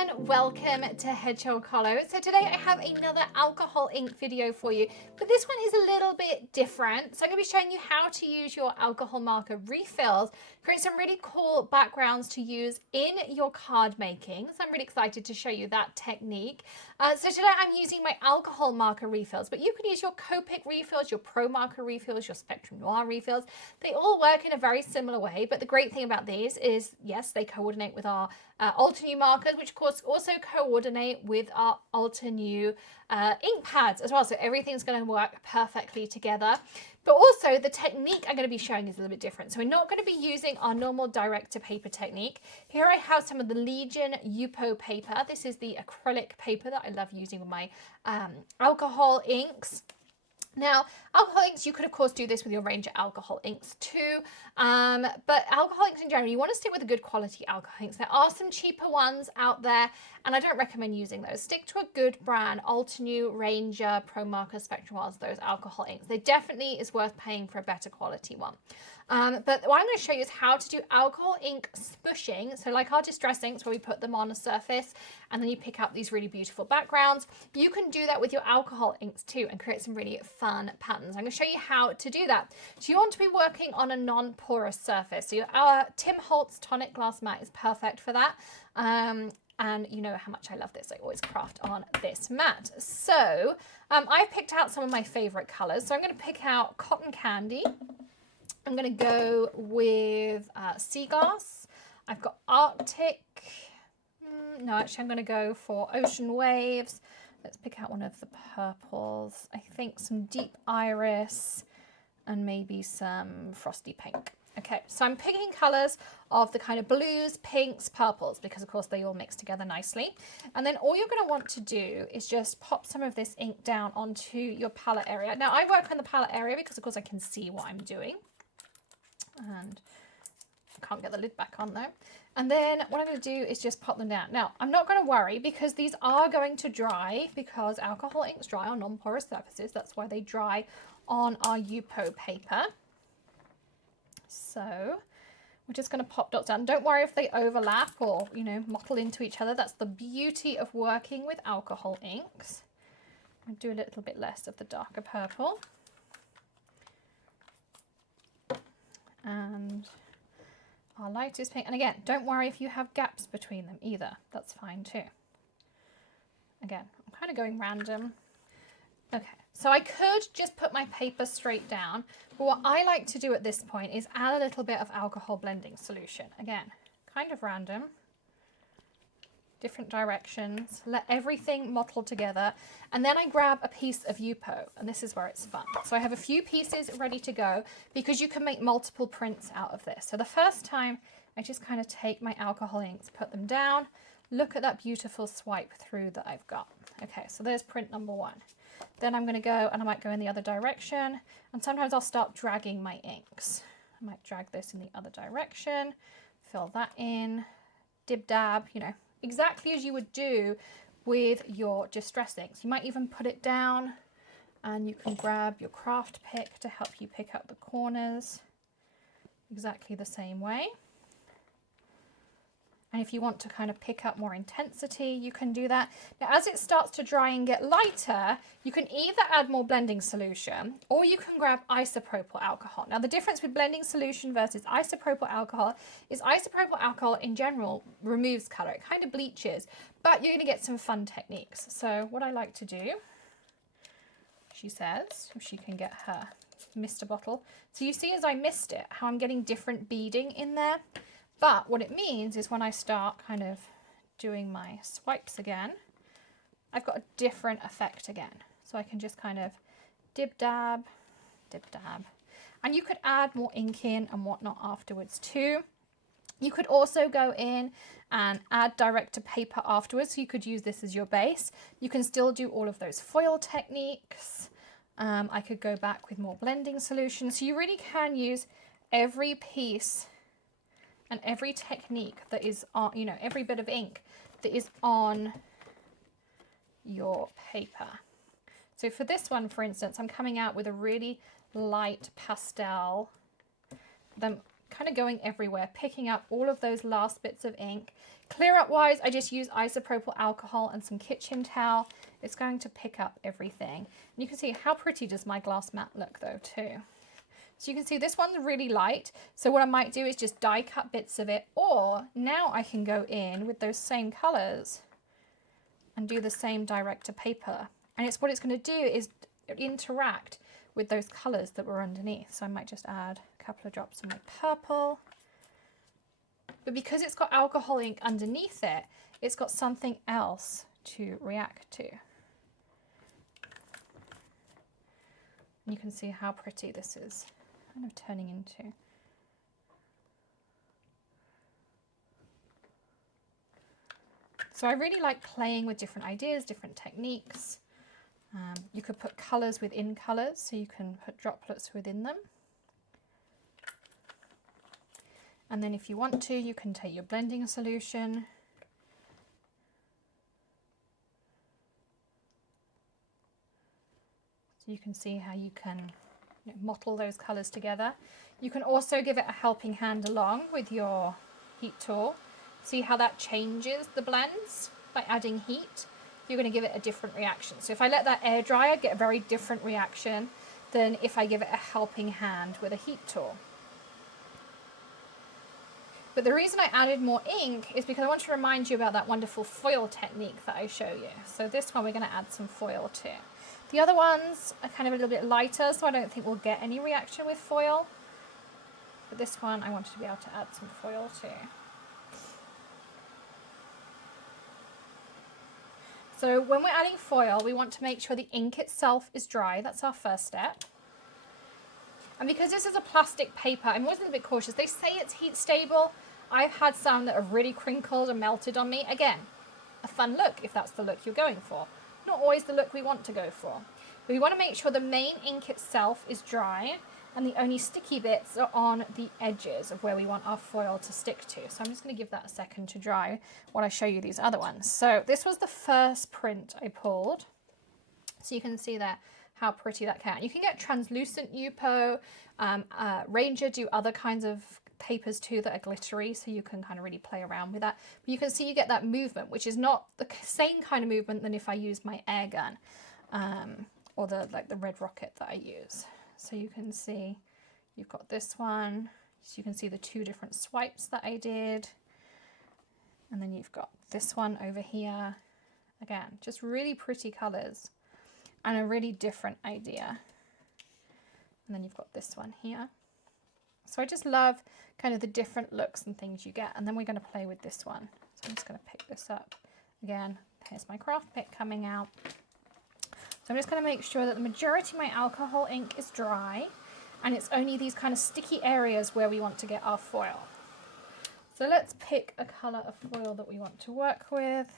everyone, welcome to Hedgehog Hollow. So today I have another alcohol ink video for you, but this one is a little bit different. So I'm going to be showing you how to use your alcohol marker refills, create some really cool backgrounds to use in your card making. So I'm really excited to show you that technique. So today I'm using my alcohol marker refills, but you could use your Copic refills, your Pro marker refills, your Spectrum Noir refills. They all work in a very similar way, but the great thing about these is, yes, they coordinate with our Altenew markers, which of course also coordinate with our Altenew ink pads as well. So everything's going to work perfectly together. But also the technique I'm going to be showing is a little bit different. So we're not going to be using our normal direct to paper technique. Here I have some of the Legion Yupo paper. This is the acrylic paper that I love using with my alcohol inks. Now, alcohol inks, you could of course do this with your Ranger alcohol inks too, but alcohol inks in general, you want to stick with a good quality alcohol inks. There are some cheaper ones out there, and I don't recommend using those. Stick to a good brand, Altenew, Ranger, Pro Marker, Spectrum Noirs, those alcohol inks. They definitely is worth paying for a better quality one. But what I'm going to show you is how to do alcohol ink spushing. So like our distress inks where we put them on a surface and then you pick up these really beautiful backgrounds. You can do that with your alcohol inks too and create some really fun patterns. I'm going to show you how to do that. So you want to be working on a non-porous surface. So your Tim Holtz Tonic glass mat is perfect for that. And you know how much I love this. I always craft on this mat. So I've picked out some of my favorite colors. So I'm going to pick out Cotton Candy. I'm going to go with Sea Glass. I've got Arctic. No, actually I'm going to go for Ocean Waves. Let's pick out one of the purples. I think some Deep Iris and maybe some Frosty Pink. Okay, so I'm picking colours of the kind of blues, pinks, purples, because of course they all mix together nicely. And then all you're going to want to do is just pop some of this ink down onto your palette area. Now I work on the palette area because of course I can see what I'm doing. And I can't get the lid back on though. And then what I'm going to do is just pop them down. Now, I'm not going to worry because these are going to dry because alcohol inks dry on non-porous surfaces. That's why they dry on our Yupo paper. So we're just going to pop dots down. Don't worry if they overlap or, you know, mottle into each other. That's the beauty of working with alcohol inks. I'll do a little bit less of the darker purple. And our lightest pink. And again, don't worry if you have gaps between them either. That's fine too. Again, I'm kind of going random. Okay, so I could just put my paper straight down, but what I like to do at this point is add a little bit of alcohol blending solution. Again, kind of random. Different directions, let everything mottle together, and then I grab a piece of Yupo, and this is where it's fun. So I have a few pieces ready to go because you can make multiple prints out of this. So the first time I just kind of take my alcohol inks, put them down, look at that beautiful swipe through that I've got. Okay, so there's print number one. Then I'm going to go and I might go in the other direction, and sometimes I'll start dragging my inks. I might drag this in the other direction, fill that in, dib dab, you know, exactly as you would do with your distress inks. You might even put it down and you can grab your craft pick to help you pick up the corners exactly the same way. And if you want to kind of pick up more intensity, you can do that. Now, as it starts to dry and get lighter, you can either add more blending solution or you can grab isopropyl alcohol. Now, the difference with blending solution versus isopropyl alcohol is isopropyl alcohol in general removes color. It kind of bleaches, but you're going to get some fun techniques. So what I like to do, she says, if she can get her mister bottle. So you see as I mist it, how I'm getting different beading in there. But what it means is when I start kind of doing my swipes again, I've got a different effect again. So I can just kind of dib dab, dib dab. And you could add more ink in and whatnot afterwards too. You could also go in and add direct to paper afterwards. So you could use this as your base. You can still do all of those foil techniques. I could go back with more blending solutions. So you really can use every piece and every technique that is on, you know, every bit of ink that is on your paper. So for this one, for instance, I'm coming out with a really light pastel, then kind of going everywhere, picking up all of those last bits of ink. Clear up wise, I just use isopropyl alcohol and some kitchen towel. It's going to pick up everything. And you can see how pretty does my glass mat look though too. So you can see this one's really light. So what I might do is just die cut bits of it, or now I can go in with those same colors and do the same direct to paper. And it's what it's going to do is interact with those colors that were underneath. So I might just add a couple of drops of my purple. But because it's got alcohol ink underneath it, it's got something else to react to. And you can see how pretty this is kind of turning into. So I really like playing with different ideas, different techniques. You could put colors within colors, so you can put droplets within them. And then if you want to, you can take your blending solution. So you can see how you can mottle those colors together. You can also give it a helping hand along with your heat tool. See how that changes the blends by adding heat. You're going to give it a different reaction. So if I let that air dry, I'd get a very different reaction than if I give it a helping hand with a heat tool. But the reason I added more ink is because I want to remind you about that wonderful foil technique that I show you. So this one we're going to add some foil to. The other ones are kind of a little bit lighter, so I don't think we'll get any reaction with foil. But this one I wanted to be able to add some foil to. So when we're adding foil, we want to make sure the ink itself is dry. That's our first step. And because this is a plastic paper, I'm always a little bit cautious. They say it's heat stable. I've had some that have really crinkled and melted on me. Again, a fun look if that's the look you're going for. Not always the look we want to go for. But we want to make sure the main ink itself is dry and the only sticky bits are on the edges of where we want our foil to stick to. So I'm just going to give that a second to dry while I show you these other ones. So this was the first print I pulled. So you can see there how pretty that can. You can get translucent Yupo. Ranger do other kinds of papers too that are glittery, so you can kind of really play around with that. But you can see you get that movement, which is not the same kind of movement than if I use my air gun or the red rocket that I use. So you can see you've got this one. So you can see the two different swipes that I did. And then you've got this one over here. Again, just really pretty colors and a really different idea. And then you've got this one here. So I just love kind of the different looks and things you get. And then we're going to play with this one. So I'm just going to pick this up. Again, here's my craft pick coming out. So I'm just going to make sure that the majority of my alcohol ink is dry. And it's only these kind of sticky areas where we want to get our foil. So let's pick a colour of foil that we want to work with.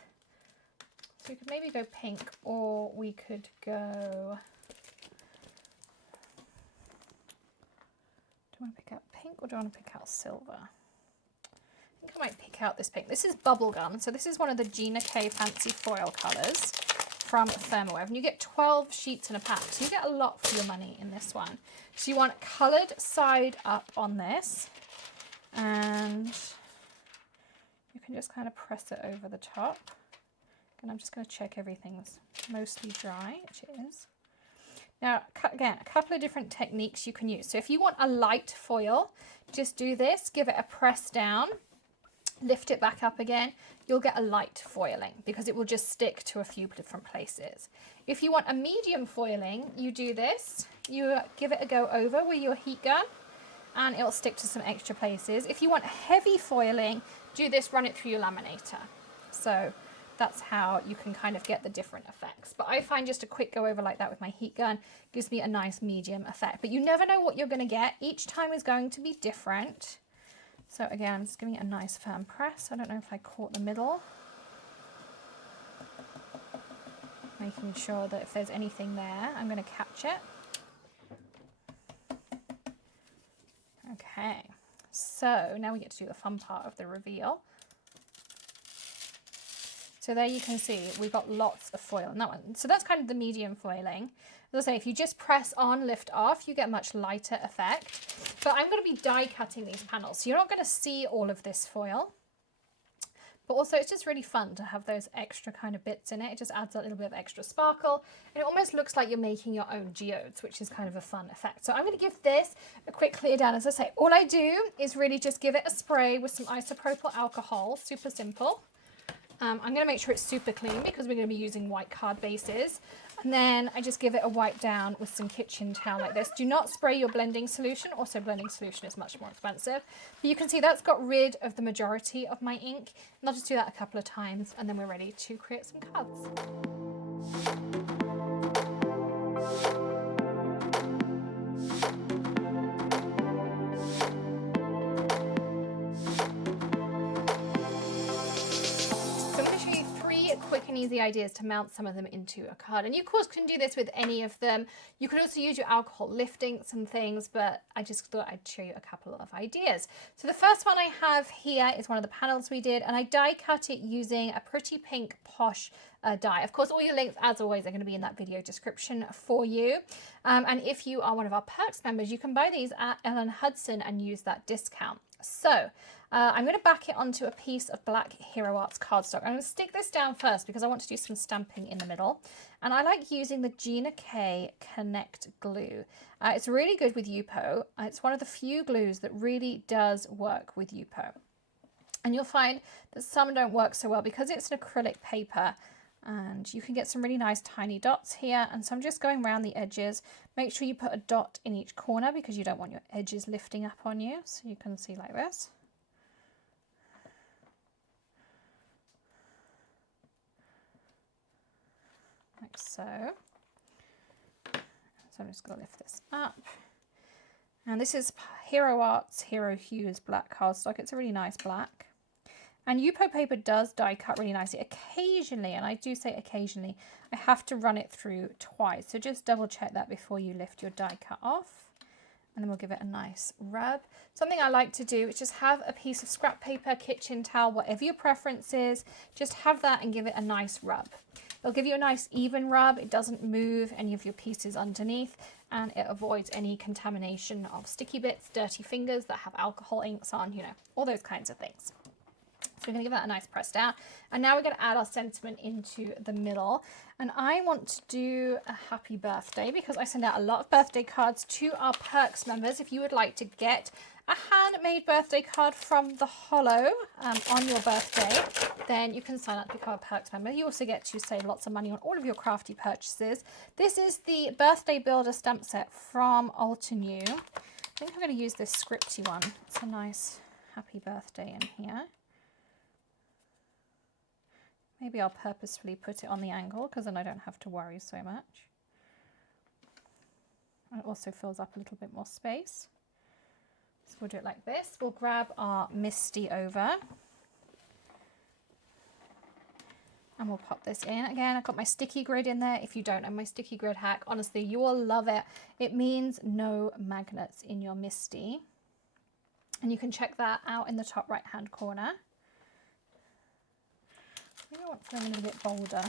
So we could maybe go pink, or we could go... Do I want to pick out pink or do I want to pick out silver? I think I might pick out this pink. This is Bubblegum. So this is one of the Gina K Fancy Foil colours from Thermoweb. And you get 12 sheets in a pack. So you get a lot for your money in this one. So you want coloured side up on this. And you can just kind of press it over the top. And I'm just going to check everything's mostly dry, which it is. Now, again, a couple of different techniques you can use. So if you want a light foil, just do this, give it a press down, lift it back up again. You'll get a light foiling because it will just stick to a few different places. If you want a medium foiling, you do this. You give it a go over with your heat gun and it'll stick to some extra places. If you want heavy foiling, do this, run it through your laminator. So that's how you can kind of get the different effects. But I find just a quick go over like that with my heat gun gives me a nice medium effect. But you never know what you're going to get. Each time is going to be different. So again, I'm just giving it a nice firm press. I don't know if I caught the middle. Making sure that if there's anything there, I'm going to catch it. Okay, so now we get to do the fun part of the reveal. So there you can see we've got lots of foil in that one. So that's kind of the medium foiling. As I say, if you just press on, lift off, you get a much lighter effect. But I'm going to be die cutting these panels, so you're not going to see all of this foil. But also it's just really fun to have those extra kind of bits in it. It just adds a little bit of extra sparkle. And it almost looks like you're making your own geodes, which is kind of a fun effect. So I'm going to give this a quick clear down. As I say, all I do is really just give it a spray with some isopropyl alcohol. Super simple. I'm going to make sure it's super clean because we're going to be using white card bases. And then I just give it a wipe down with some kitchen towel like this. Do not spray your blending solution. Also, blending solution is much more expensive. But you can see that's got rid of the majority of my ink. And I'll just do that a couple of times and then we're ready to create some cards. Quick and easy ideas to mount some of them into a card, and you of course can do this with any of them. You could also use your alcohol lift inks and things, but I just thought I'd show you a couple of ideas. So the first one I have here is one of the panels we did, and I die cut it using a pretty pink posh die. Of course, all your links, as always, are going to be in that video description for you. And if you are one of our perks members, you can buy these at Ellen Hudson and use that discount. So I'm going to back it onto a piece of black Hero Arts cardstock. I'm going to stick this down first because I want to do some stamping in the middle. And I like using the Gina K Connect glue. It's really good with Yupo. It's one of the few glues that really does work with Yupo. And you'll find that some don't work so well because it's an acrylic paper. And you can get some really nice tiny dots here. And so I'm just going around the edges. Make sure you put a dot in each corner because you don't want your edges lifting up on you. So you can see like this. Like so. So I'm just going to lift this up. And this is Hero Arts Hero Hues black cardstock. It's a really nice black. And Yupo paper does die cut really nicely. Occasionally, and I do say occasionally, I have to run it through twice. So just double check that before you lift your die cut off. And then we'll give it a nice rub. Something I like to do is just have a piece of scrap paper, kitchen towel, whatever your preference is. Just have that and give it a nice rub. It'll give you a nice even rub. It doesn't move any of your pieces underneath, and it avoids any contamination of sticky bits, dirty fingers that have alcohol inks on, you know, all those kinds of things. So we're going to give that a nice press down. And now we're going to add our sentiment into the middle. And I want to do a happy birthday because I send out a lot of birthday cards to our perks members. If you would like to get a handmade birthday card from the Hollow on your birthday, then you can sign up to become a perks member. You also get to save lots of money on all of your crafty purchases. This is the Birthday Builder stamp set from Altenew. I think I'm going to use this scripty one. It's a nice happy birthday in here. Maybe I'll purposefully put it on the angle because then I don't have to worry so much. It also fills up a little bit more space. So we'll do it like this. We'll grab our Misty over. And we'll pop this in. Again, I've got my sticky grid in there. If you don't know my sticky grid hack, honestly, you will love it. It means no magnets in your Misty. And you can check that out in the top right-hand corner. Maybe I want something a little bit bolder.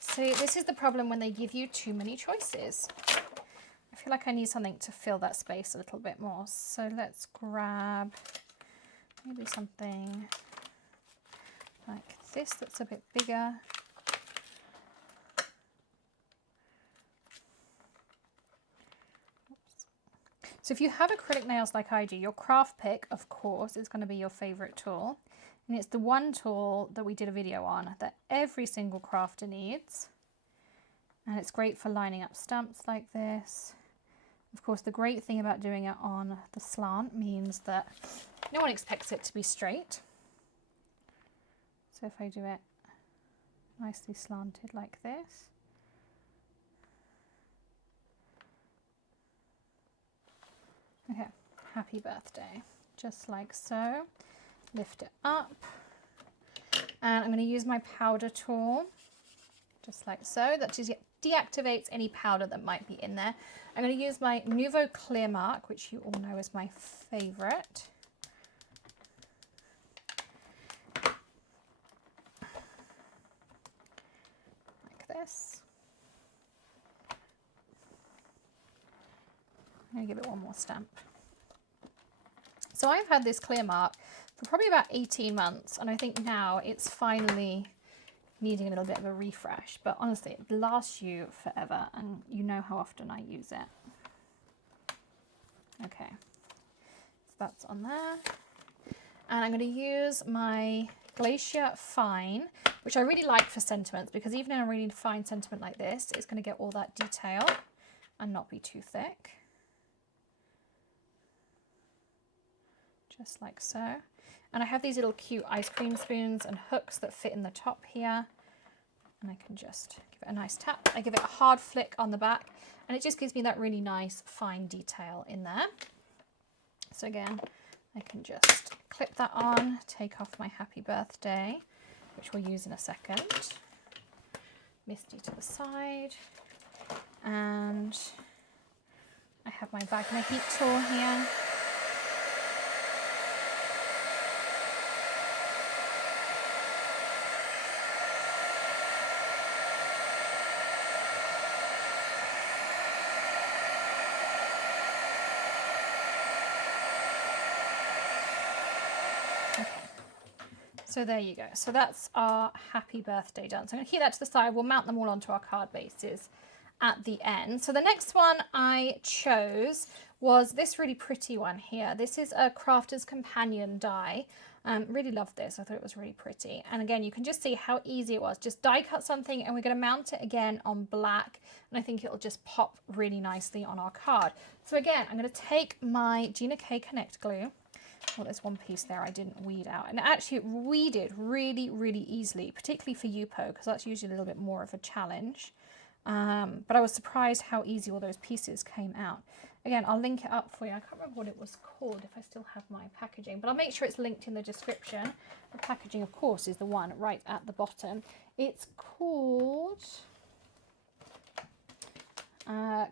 So this is the problem when they give you too many choices. I feel like I need something to fill that space a little bit more. So let's grab maybe something like this that's a bit bigger. Oops. So if you have acrylic nails like I do, your craft pick, of course, is going to be your favorite tool. And it's the one tool that we did a video on that every single crafter needs. And it's great for lining up stamps like this. Of course, the great thing about doing it on the slant means that no one expects it to be straight. So if I do it nicely slanted like this. Okay, happy birthday. Just like so. Lift it up, and I'm going to use my powder tool just like so. That just deactivates any powder that might be in there. I'm going to use my Nuvo Clear Mark, which you all know is my favorite. Like this. I'm going to give it one more stamp. So I've had this clear mark for probably about 18 months, and I think now it's finally needing a little bit of a refresh, but honestly, it lasts you forever, and you know how often I use it. Okay, so that's on there. And I'm going to use my Glacier Fine, which I really like for sentiments, because even in a really fine sentiment like this, it's going to get all that detail and not be too thick. Just like so. And I have these little cute ice cream spoons and hooks that fit in the top here. And I can just give it a nice tap. I give it a hard flick on the back, and it just gives me that really nice fine detail in there. So again, I can just clip that on, take off my happy birthday, which we'll use in a second. Misty to the side. And I have my Wagner heat tool here. So there you go. So that's our happy birthday done. So I'm going to keep that to the side. We'll mount them all onto our card bases at the end. So the next one I chose was this really pretty one here. This is a Crafter's Companion die. Really loved this. I thought it was really pretty. And again, you can just see how easy it was. Just die cut something, and we're going to mount it again on black. And I think it'll just pop really nicely on our card. So again, I'm going to take my Gina K Connect glue. Well, there's one piece there I didn't weed out, and actually it weeded really, really easily, particularly for Yupo, because that's usually a little bit more of a challenge. But I was surprised how easy all those pieces came out. Again, I'll link it up for you. I can't remember what it was called, if I still have my packaging, but I'll make sure it's linked in the description. The packaging, of course, is the one right at the bottom. It's called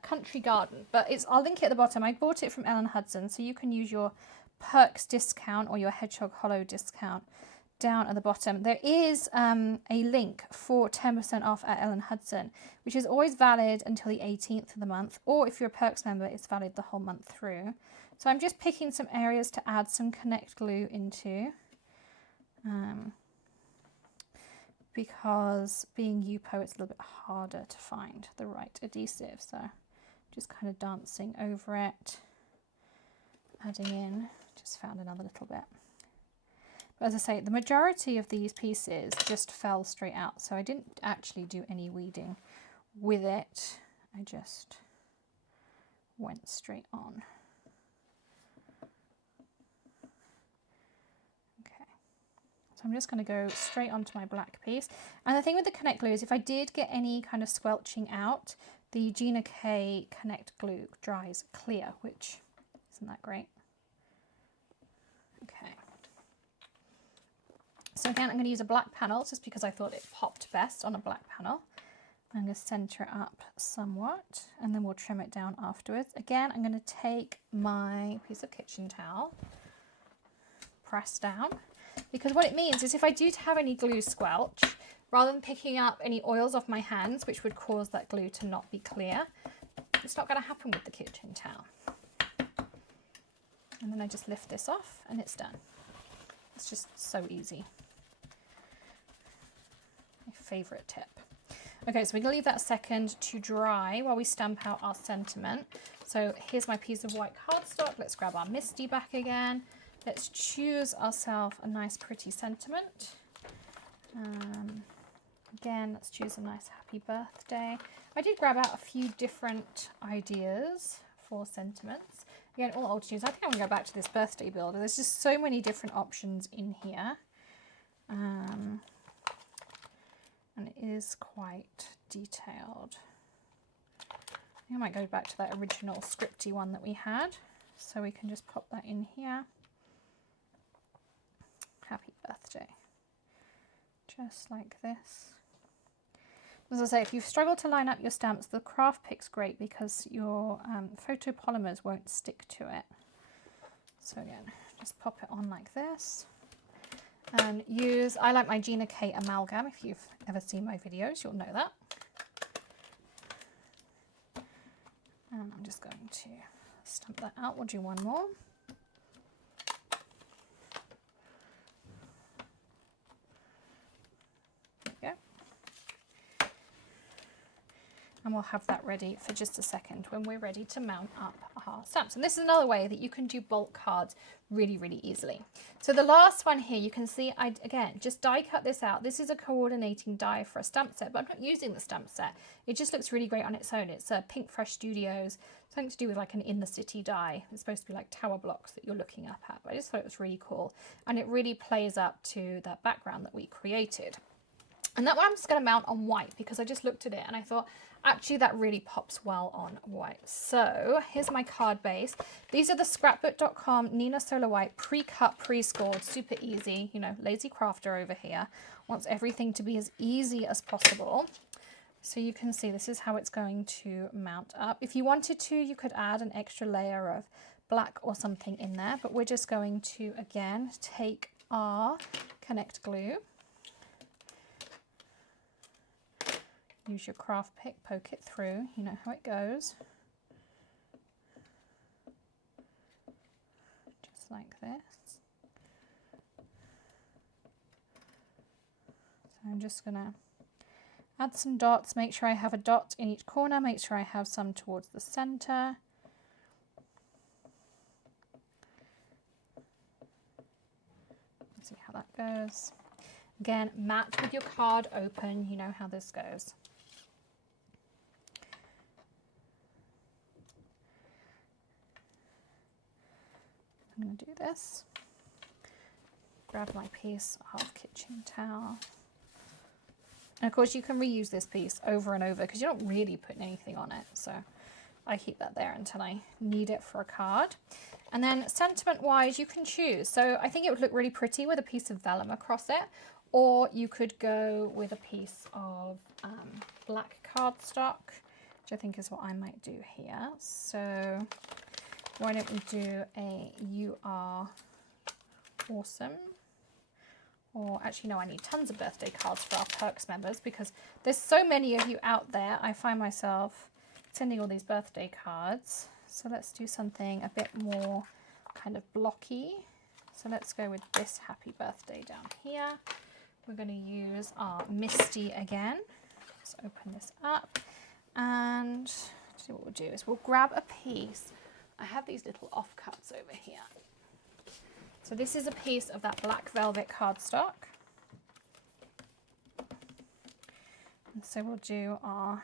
Country Garden, but I'll link it at the bottom. I bought it from Ellen Hudson, so you can use your Perks discount or your Hedgehog Hollow discount down at the bottom. There is a link for 10% off at Ellen Hudson, which is always valid until the 18th of the month, or if you're a Perks member, it's valid the whole month through. So I'm just picking some areas to add some Connect glue into, because being Yupo, it's a little bit harder to find the right adhesive. So just kind of dancing over it, adding in. Just found another little bit. But as I say, the majority of these pieces just fell straight out, so I didn't actually do any weeding with it. I just went straight on. Okay, so I'm just going to go straight onto my black piece. And the thing with the Connect glue is if I did get any kind of squelching out, the Gina K Connect glue dries clear, which isn't that great. Okay. So again, I'm going to use a black panel just because I thought it popped best on a black panel. I'm going to center it up somewhat, and then we'll trim it down afterwards. Again, I'm going to take my piece of kitchen towel, press down, because what it means is if I do have any glue squelch, rather than picking up any oils off my hands, which would cause that glue to not be clear, it's not going to happen with the kitchen towel. And then I just lift this off and it's done. It's just so easy. My favorite tip. Okay, so we're going to leave that a second to dry while we stamp out our sentiment. So here's my piece of white cardstock. Let's grab our Misty back again. Let's choose ourselves a nice pretty sentiment. Again, let's choose a nice happy birthday. I did grab out a few different ideas for sentiments. Again, all old news. I think I'm going to go back to this birthday builder. There's just so many different options in here. And it is quite detailed. I think I might go back to that original scripty one that we had. So we can just pop that in here. Happy birthday. Just like this. As I say, if you struggle to line up your stamps, the craft pick's great because your photopolymers won't stick to it. So again, just pop it on like this. And I like my Gina K Amalgam. If you've ever seen my videos, you'll know that. And I'm just going to stamp that out. We'll do one more. And we'll have that ready for just a second when we're ready to mount up our stamps. And this is another way that you can do bulk cards really, really easily. So the last one here, you can see I, again, just die cut this out. This is a coordinating die for a stamp set, but I'm not using the stamp set. It just looks really great on its own. It's a Pink Fresh Studios, something to do with like an in the city die. It's supposed to be like tower blocks that you're looking up at, but I just thought it was really cool. And it really plays up to that background that we created. And that one I'm just going to mount on white because I just looked at it and I thought, actually, that really pops well on white. So here's my card base. These are the scrapbook.com Nina Solar White pre-cut, pre-scored, super easy. You know, lazy crafter over here wants everything to be as easy as possible. So you can see this is how it's going to mount up. If you wanted to, you could add an extra layer of black or something in there, but we're just going to, again, take our Connect glue. Use your craft pick, poke it through, you know how it goes. Just like this. So I'm just gonna add some dots, make sure I have a dot in each corner, make sure I have some towards the center. See how that goes. Again, match with your card open, you know how this goes. I'm going to do this. Grab my piece of kitchen towel. And of course you can reuse this piece over and over because you don't really put anything on it. So I keep that there until I need it for a card. And then sentiment wise, you can choose. So I think it would look really pretty with a piece of vellum across it. Or you could go with a piece of black cardstock, which I think is what I might do here. So why don't we do a "You Are Awesome"? Or actually, no, I need tons of birthday cards for our Perks members because there's so many of you out there. I find myself sending all these birthday cards. So let's do something a bit more kind of blocky. So let's go with this happy birthday down here. We're going to use our Misty again. Let's open this up. And so what we'll do is we'll grab a piece. I have these little offcuts over here. So this is a piece of that black velvet cardstock. And so we'll do our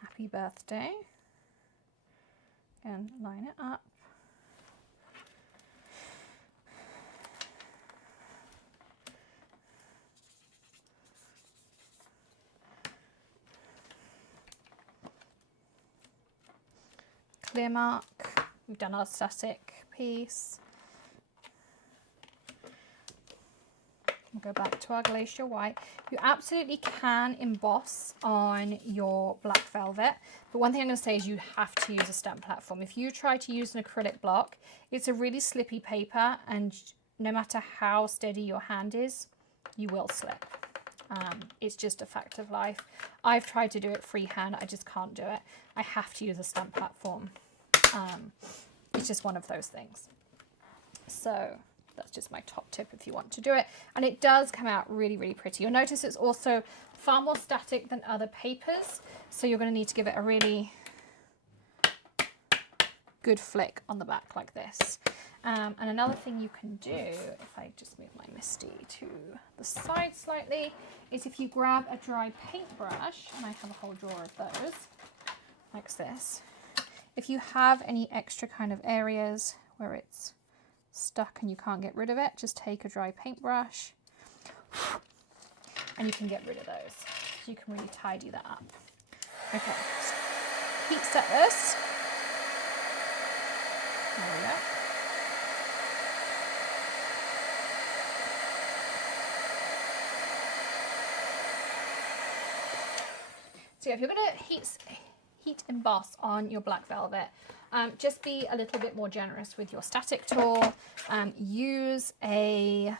happy birthday and line it up. Clear mark, we've done our static piece. We'll go back to our glacier white. You absolutely can emboss on your black velvet, but one thing I'm going to say is you have to use a stamp platform. If you try to use an acrylic block, it's a really slippy paper, and no matter how steady your hand is, you will slip. It's just a fact of life. I've tried to do it freehand, I just can't do it. I have to use a stamp platform. It's just one of those things. So that's just my top tip if you want to do it. And it does come out really, really pretty. You'll notice it's also far more static than other papers. So you're going to need to give it a really good flick on the back like this. And another thing you can do, if I just move my Misty to the side slightly, is if you grab a dry paintbrush, and I have a whole drawer of those, like this. If you have any extra kind of areas where it's stuck and you can't get rid of it, just take a dry paintbrush and you can get rid of those. So you can really tidy that up. Okay, heat set this. There we go. So if you're going to heat emboss on your black velvet, just be a little bit more generous with your static tool. Use a,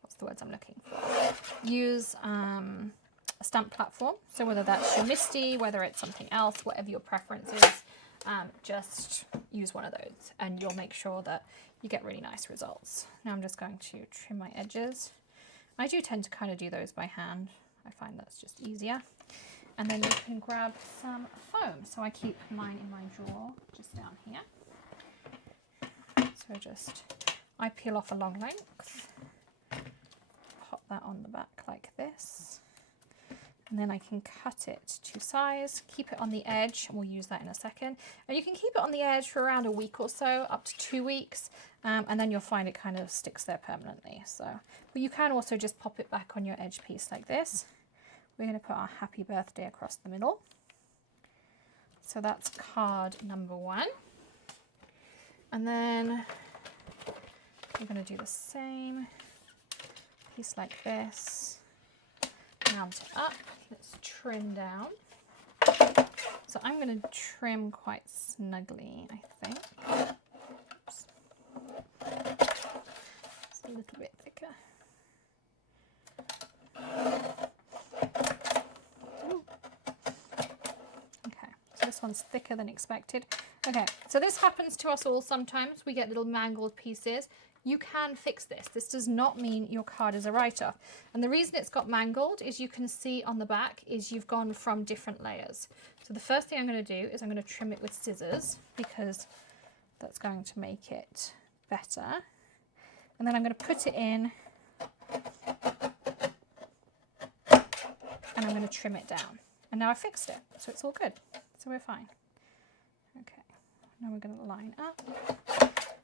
what's the words I'm looking for? Use a stamp platform. So whether that's your Misty, whether it's something else, whatever your preference is, just use one of those and you'll make sure that you get really nice results. Now I'm just going to trim my edges. I do tend to kind of do those by hand. I find that's just easier. and then you can grab some foam. So I keep mine in my drawer just down here. So just, I peel off a long length, pop that on the back like this, and then I can cut it to size, keep it on the edge, and we'll use that in a second. And you can keep it on the edge for around a week or so, up to 2 weeks, and then you'll find it kind of sticks there permanently. So, but you can also just pop it back on your edge piece like this. We're going to put our happy birthday across the middle. So that's card number 1. And then we're going to do the same piece like this. Mount it up. Let's trim down. So I'm going to trim quite snugly, I think. Oops. It's a little bit thicker. Okay, so this one's thicker than expected. Okay, so this happens to us all sometimes. We get little mangled pieces. You can fix this. This does not mean your card is a write-off. And the reason it's got mangled is you can see on the back is you've gone from different layers. So the first thing I'm going to do is I'm going to trim it with scissors because that's going to make it better. And then I'm going to put it in and I'm going to trim it down. And now I fixed it, so it's all good. So we're fine. Okay, now we're going to line up.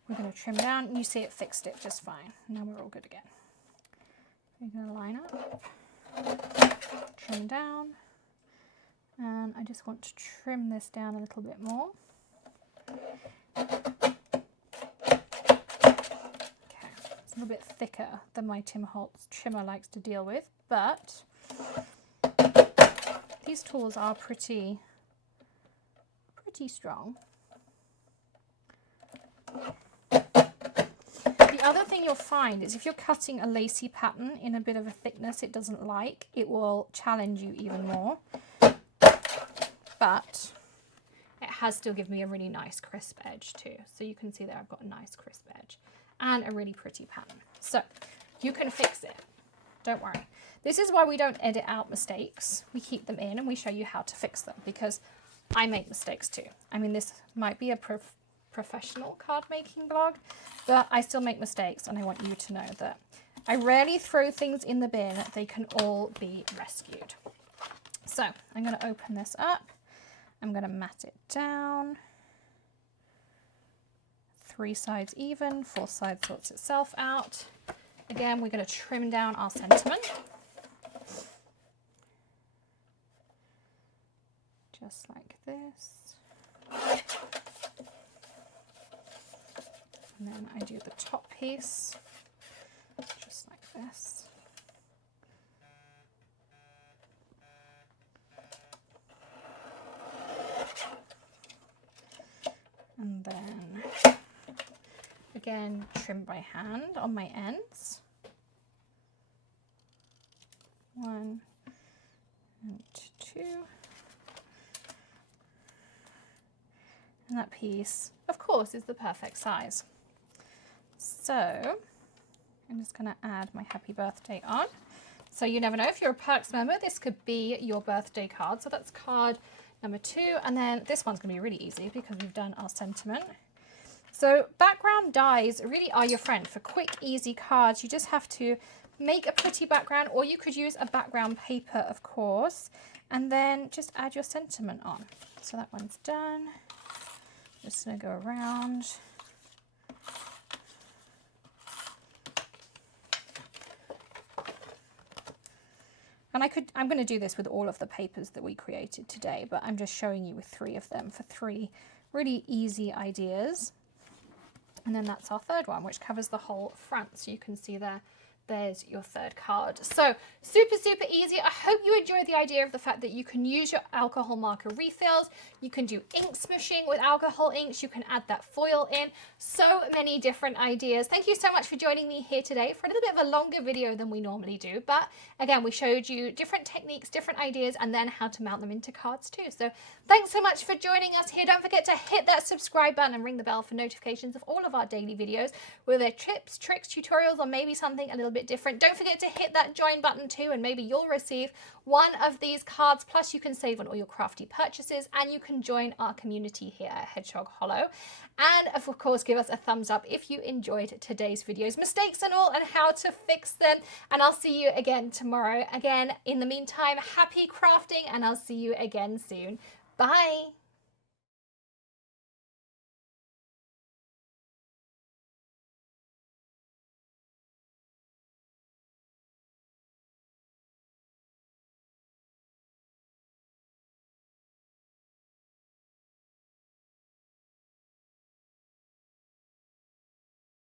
We're going to trim down, and you see it fixed it just fine. Now we're all good again. We're going to line up, trim down, and I just want to trim this down a little bit more. Okay, it's a little bit thicker than my Tim Holtz trimmer likes to deal with, but these tools are pretty strong. The other thing you'll find is if you're cutting a lacy pattern in a bit of a thickness it doesn't like, it will challenge you even more. But it has still given me a really nice crisp edge too. So you can see there I've got a nice crisp edge and a really pretty pattern. So you can fix it. Don't worry. This is why we don't edit out mistakes. We keep them in and we show you how to fix them because I make mistakes too. I mean, this might be a professional card making blog, but I still make mistakes and I want you to know that I rarely throw things in the bin. They can all be rescued. So I'm going to open this up. I'm going to mat it down. 3 sides even, 4 sides sorts itself out. Again, we're going to trim down our sentiment. Just like this. And then I do the top piece, just like this. And then, again, trim by hand on my ends. 1 and 2. And that piece, of course, is the perfect size. So I'm just going to add my happy birthday on. So you never know, if you're a Perks member, this could be your birthday card. So that's card number 2. And then this one's going to be really easy because we've done our sentiment. So background dies really are your friend. For quick, easy cards, you just have to make a pretty background, or you could use a background paper, of course, and then just add your sentiment on. So that one's done. Just going to go around. And I'm going to do this with all of the papers that we created today, but I'm just showing you with 3 of them for 3 really easy ideas. And then that's our third one, which covers the whole front. So you can see there's your third card. So super, super easy. I hope you enjoyed the idea of the fact that you can use your alcohol marker refills. You can do ink smooshing with alcohol inks. You can add that foil in. So many different ideas. Thank you so much for joining me here today for a little bit of a longer video than we normally do. But again, we showed you different techniques, different ideas, and then how to mount them into cards too. So thanks so much for joining us here. Don't forget to hit that subscribe button and ring the bell for notifications of all of our daily videos, whether they're tips, tricks, tutorials, or maybe something a little bit bit different. Don't forget to hit that join button too, and maybe you'll receive one of these cards. Plus you can save on all your crafty purchases, and you can join our community here at Hedgehog Hollow. And of course, give us a thumbs up if you enjoyed today's videos, mistakes and all, and how to fix them. And I'll see you again tomorrow. Again, in the meantime, happy crafting, and I'll see you again soon. Bye.